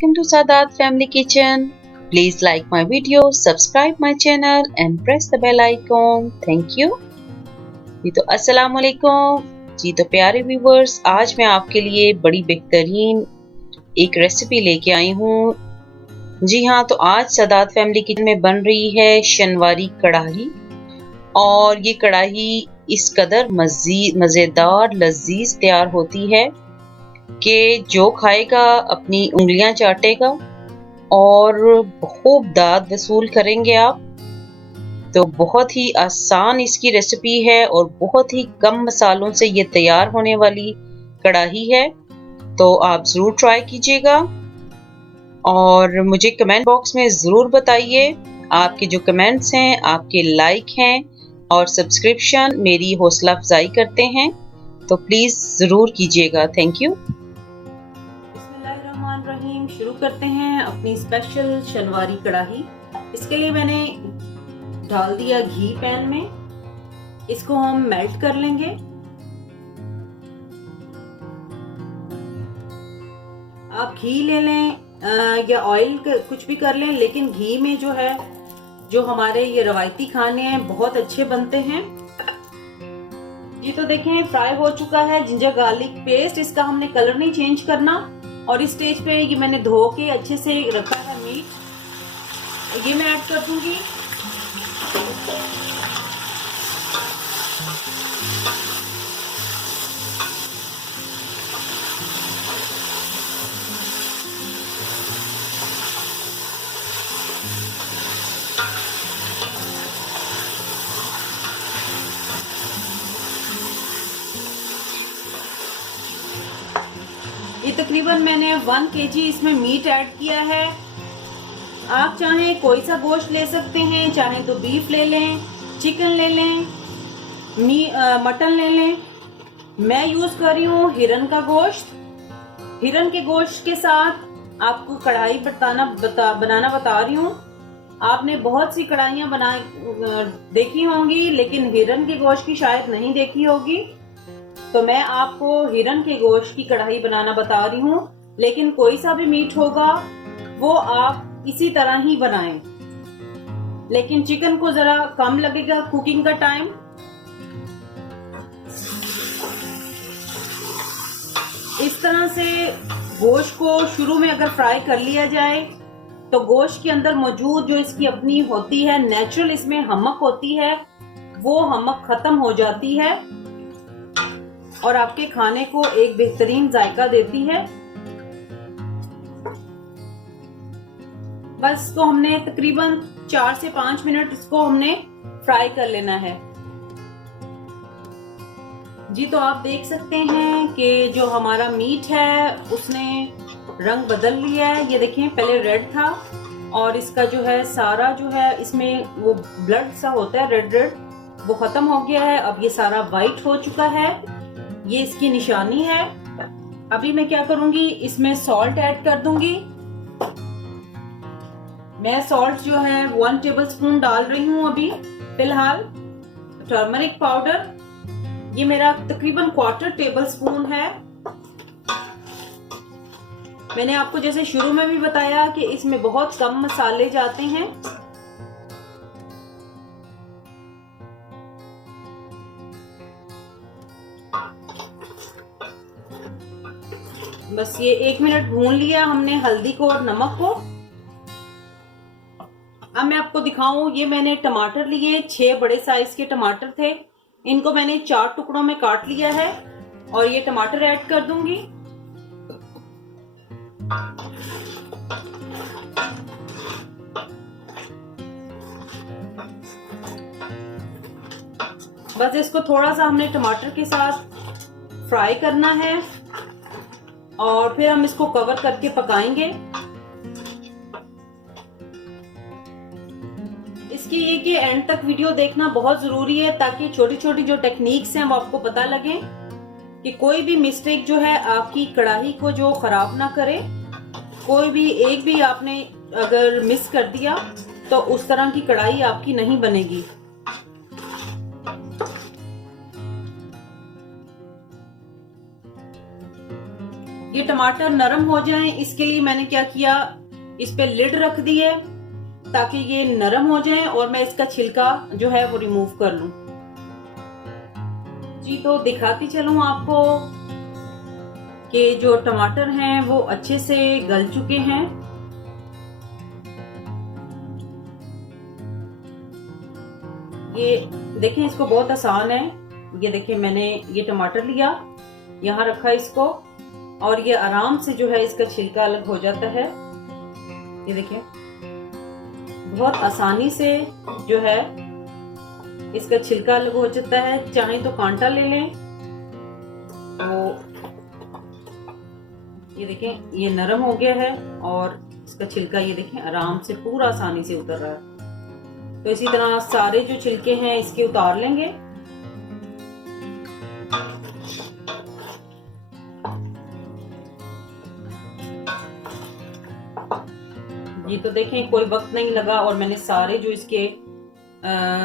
Welcome to Sadat Family Kitchen. Please like my video, subscribe my channel and press the bell icon. Thank you. जी तो अस्सलाम वालेकुम जी। तो प्यारे viewers, आज मैं आपके लिए बड़ी बेहतरीन एक रेसिपी लेके आई हूँ। जी हाँ, तो आज सदात फैमिली किचन में बन रही है शनवारी कढ़ाई। और ये कढ़ाई इस कदर मज़ेदार लजीज तैयार होती है कि जो खाएगा अपनी उंगलियां चाटेगा और खूब दाद वसूल करेंगे आप। तो बहुत ही आसान इसकी रेसिपी है और बहुत ही कम मसालों से ये तैयार होने वाली कढ़ाई है। तो आप ज़रूर ट्राई कीजिएगा और मुझे कमेंट बॉक्स में ज़रूर बताइए। आपके जो कमेंट्स हैं, आपके लाइक हैं और सब्सक्रिप्शन मेरी हौसला अफजाई करते हैं, तो प्लीज़ ज़रूर कीजिएगा। Thank you. बिस्मिल्लाहिर्रहमानिर्रहीम। शुरू करते हैं अपनी स्पेशल शनवारी कढ़ाई। इसके लिए मैंने डाल दिया घी पैन में। इसको हम मेल्ट कर लेंगे। आप घी ले लें या ऑयल कुछ भी कर लें, लेकिन घी में जो है, जो हमारे ये रवायती खाने हैं बहुत अच्छे बनते हैं। ये तो देखें फ्राई हो चुका है जिंजर गार्लिक पेस्ट। इसका हमने कलर नहीं चेंज करना। और इस स्टेज पे ये मैंने धो के अच्छे से रखा है मीट, ये मैं ऐड कर दूंगी। ये तकरीबन मैंने 1 kg इसमें मीट ऐड किया है। आप चाहें कोई सा गोश्त ले सकते हैं, चाहें तो बीफ ले लें, चिकन ले लें, मटन ले लें। मैं यूज कर रही हूँ हिरन का गोश्त। हिरन के गोश्त के साथ आपको कढ़ाई बनाना बता रही हूँ। आपने बहुत सी कढ़ाइयाँ देखी होंगी, लेकिन हिरन के गोश्त की शायद नहीं देखी होगी। तो मैं आपको हिरन के गोश्त की कढ़ाई बनाना बता रही हूँ। लेकिन कोई सा भी मीट होगा वो आप इसी तरह ही बनाएं। लेकिन चिकन को जरा कम लगेगा कुकिंग का टाइम। इस तरह से गोश्त को शुरू में अगर फ्राई कर लिया जाए तो गोश्त के अंदर मौजूद जो इसकी अपनी होती है नेचुरल, इसमें हमक होती है, वो हमक खत्म हो जाती है और आपके खाने को एक बेहतरीन जायका देती है। बस तो हमने तकरीबन 4 से 5 मिनट इसको हमने फ्राई कर लेना है। जी तो आप देख सकते हैं कि जो हमारा मीट है उसने रंग बदल लिया है। ये देखें, पहले रेड था और इसका जो है सारा जो है इसमें वो ब्लड सा होता है रेड रेड, वो खत्म हो गया है। अब ये सारा वाइट हो चुका है। ये इसकी निशानी है। अभी मैं क्या करूंगी, इसमें सॉल्ट ऐड कर दूंगी। मैं सॉल्ट जो है 1 टेबलस्पून डाल रही हूं अभी फिलहाल। टर्मरिक पाउडर ये मेरा तकरीबन 1/4 टेबलस्पून है। मैंने आपको जैसे शुरू में भी बताया कि इसमें बहुत कम मसाले जाते हैं। बस ये 1 मिनट भून लिया हमने हल्दी को और नमक को। अब मैं आपको दिखाऊं, ये मैंने टमाटर लिए, 6 बड़े साइज के टमाटर थे। इनको मैंने 4 टुकड़ों में काट लिया है और ये टमाटर ऐड कर दूंगी। बस इसको थोड़ा सा हमने टमाटर के साथ फ्राई करना है और फिर हम इसको कवर करके पकाएंगे। इसकी ये कि एंड तक वीडियो देखना बहुत जरूरी है ताकि छोटी छोटी जो टेक्निक्स हैं वो आपको पता लगे कि कोई भी मिस्टेक जो है आपकी कढ़ाई को जो खराब ना करे। कोई भी एक भी आपने अगर मिस कर दिया तो उस तरह की कढ़ाई आपकी नहीं बनेगी। ये टमाटर नरम हो जाएं, इसके लिए मैंने क्या किया, इस पे लिड रख दी है ताकि ये नरम हो जाएं और मैं इसका छिलका जो है वो रिमूव कर लूं। जी तो दिखाती चलूं आपको कि जो टमाटर हैं वो अच्छे से गल चुके हैं। ये देखें, इसको बहुत आसान है। ये देखें, मैंने ये टमाटर लिया, यहाँ रखा इसको, और ये आराम से जो है इसका छिलका अलग हो जाता है। ये देखिए, बहुत आसानी से जो है इसका छिलका अलग हो जाता है। चाहे तो कांटा ले लें। तो ये देखें, ये नरम हो गया है और इसका छिलका ये देखें आराम से पूरा आसानी से उतर रहा है। तो इसी तरह सारे जो छिलके हैं इसके उतार लेंगे। ये तो देखें, कोई वक्त नहीं लगा और मैंने सारे जो इसके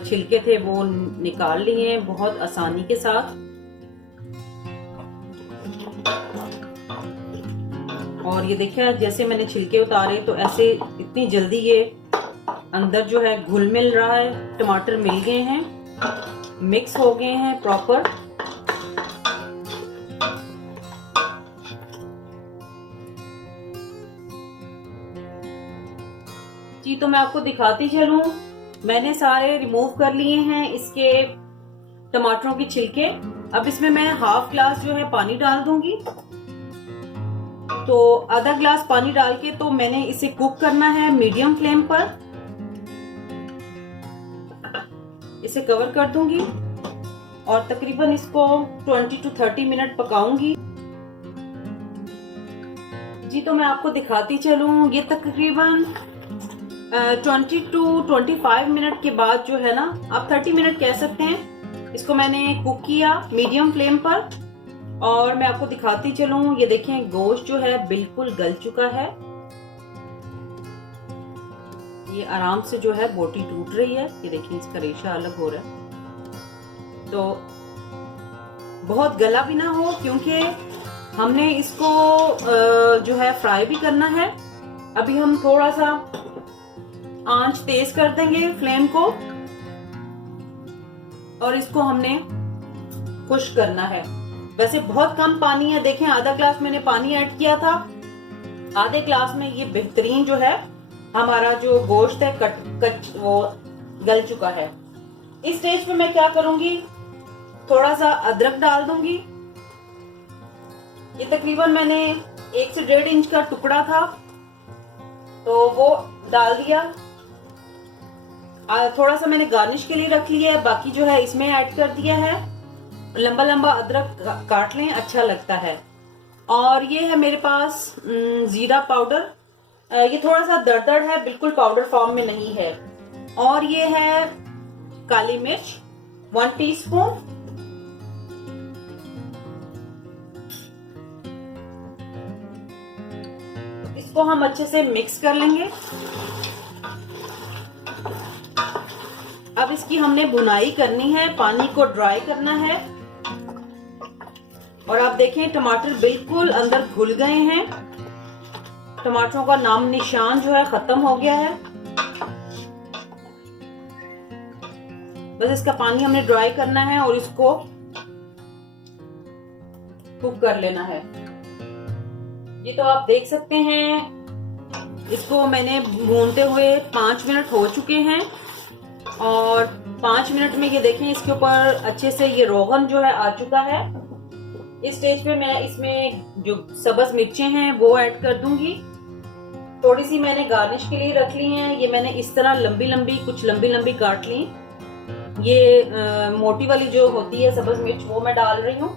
छिलके थे वो निकाल लिए हैं बहुत आसानी के साथ। और ये देखिए, जैसे मैंने छिलके उतारे तो ऐसे इतनी जल्दी ये अंदर जो है घुल मिल रहा है। टमाटर मिल गए हैं, मिक्स हो गए हैं प्रॉपर। जी तो मैं आपको दिखाती चलूं, मैंने सारे रिमूव कर लिए हैं इसके टमाटरों के छिलके। अब इसमें मैं हाफ ग्लास जो है पानी डाल दूंगी। तो आधा ग्लास पानी डाल के तो मैंने इसे कुक करना है मीडियम फ्लेम पर। इसे कवर कर दूंगी और तकरीबन इसको 20 to 30 मिनट पकाऊंगी। जी तो मैं आपको दिखाती चलूं, ये तकरीबन 20 to 25 मिनट के बाद जो है ना, आप 30 मिनट कह सकते हैं, इसको मैंने कुक किया मीडियम फ्लेम पर। और मैं आपको दिखाती चलूं, ये देखें गोश्त जो है बिल्कुल गल चुका है। ये आराम से जो है बोटी टूट रही है। ये देखिए, इसका रेशा अलग हो रहा है। तो बहुत गला भी ना हो, क्योंकि हमने इसको जो है फ्राई भी करना है। अभी हम थोड़ा सा आंच तेज कर देंगे फ्लेम को और इसको हमने खुश्क करना है। वैसे बहुत कम पानी है, देखें आधा ग्लास मैंने पानी ऐड किया था। आधे ग्लास में ये बेहतरीन जो है हमारा जो गोश्त है कच वो गल चुका है। इस स्टेज पे मैं क्या करूंगी, थोड़ा सा अदरक डाल दूंगी। ये तकरीबन मैंने 1 से 1.5 इंच का टुकड़ा था तो वो डाल दिया। थोड़ा सा मैंने गार्निश के लिए रख लिया है, बाकी जो है इसमें ऐड कर दिया है। लंबा लंबा अदरक काट लें, अच्छा लगता है। और ये है मेरे पास जीरा पाउडर। ये थोड़ा सा दरदर है, बिल्कुल पाउडर फॉर्म में नहीं है। और ये है काली मिर्च 1 टीस्पून। इसको हम अच्छे से मिक्स कर लेंगे। अब इसकी हमने भुनाई करनी है, पानी को ड्राई करना है। और आप देखें टमाटर बिल्कुल अंदर घुल गए हैं। टमाटरों का नाम निशान जो है खत्म हो गया है। बस इसका पानी हमने ड्राई करना है और इसको कुक कर लेना है। ये तो आप देख सकते हैं, इसको मैंने भूनते हुए 5 मिनट हो चुके हैं। और 5 मिनट में ये देखें इसके ऊपर अच्छे से ये रोगन जो है आ चुका है। इस स्टेज पे मैं इसमें जो सब्ज मिर्चें हैं वो ऐड कर दूंगी। थोड़ी सी मैंने गार्निश के लिए रख ली हैं। ये मैंने इस तरह लंबी लंबी कुछ लंबी लंबी काट ली। ये मोटी वाली जो होती है सब्ज मिर्च वो मैं डाल रही हूँ।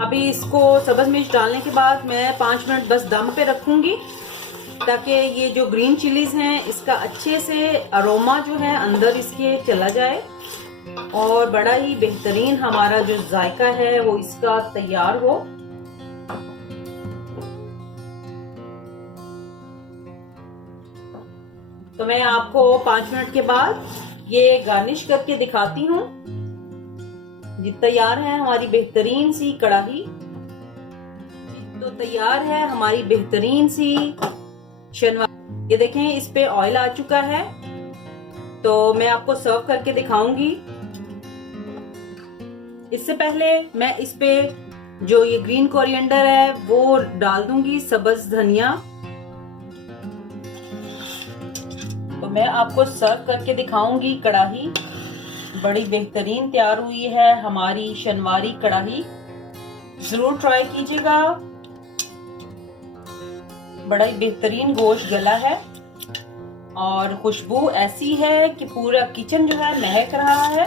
अभी इसको सब्ज मिर्च डालने के बाद मैं 5 मिनट बस दम पे रखूंगी, ताकि ये जो ग्रीन चिलीज हैं इसका अच्छे से अरोमा जो है अंदर इसके चला जाए और बड़ा ही बेहतरीन हमारा जो जायका है वो इसका तैयार हो। तो मैं आपको 5 मिनट के बाद ये गार्निश करके दिखाती हूँ। जी तैयार है हमारी बेहतरीन सी कढ़ाई। तो तैयार है हमारी बेहतरीन सी शनवारी। ये देखें इस पे ऑयल आ चुका है, तो मैं आपको सर्व करके दिखाऊंगी। इससे पहले मैं इस पे जो ये ग्रीन कोरिएंडर है वो डाल दूंगी, सब्ज धनिया। तो मैं आपको सर्व करके दिखाऊंगी। कढ़ाई बड़ी बेहतरीन तैयार हुई है हमारी शनवारी कढ़ाई। जरूर ट्राई कीजिएगा, बड़ा ही बेहतरीन गोश्त गला है और खुशबू ऐसी है कि पूरा किचन जो है महक रहा है।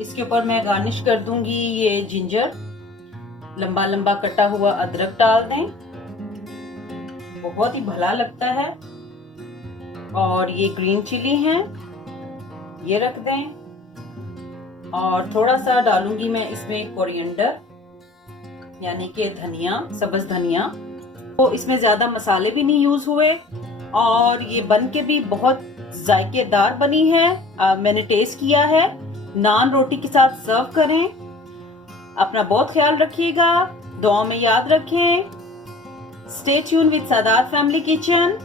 इसके ऊपर मैं गार्निश कर दूंगी ये जिंजर, लंबा लंबा कटा हुआ अदरक डाल दें, बहुत ही भला लगता है। और ये ग्रीन चिली है, ये रख दें। और थोड़ा सा डालूंगी मैं इसमें कोरिएंडर यानी कि धनिया, सब्ज धनिया। तो इसमें ज्यादा मसाले भी नहीं यूज हुए और ये बन के भी बहुत जायकेदार बनी है। मैंने टेस्ट किया है। नान रोटी के साथ सर्व करें। अपना बहुत ख्याल रखिएगा, दुआ में याद रखें। Stay tune with Sadat family kitchen.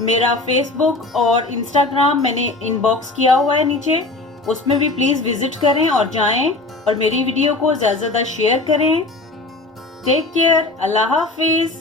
मेरा फेसबुक और इंस्टाग्राम मैंने इनबॉक्स किया हुआ है नीचे, उसमें भी प्लीज विजिट करें और जाएं और मेरी वीडियो को ज्यादा से ज्यादा शेयर करें। टेक केयर, अल्लाह हाफिज।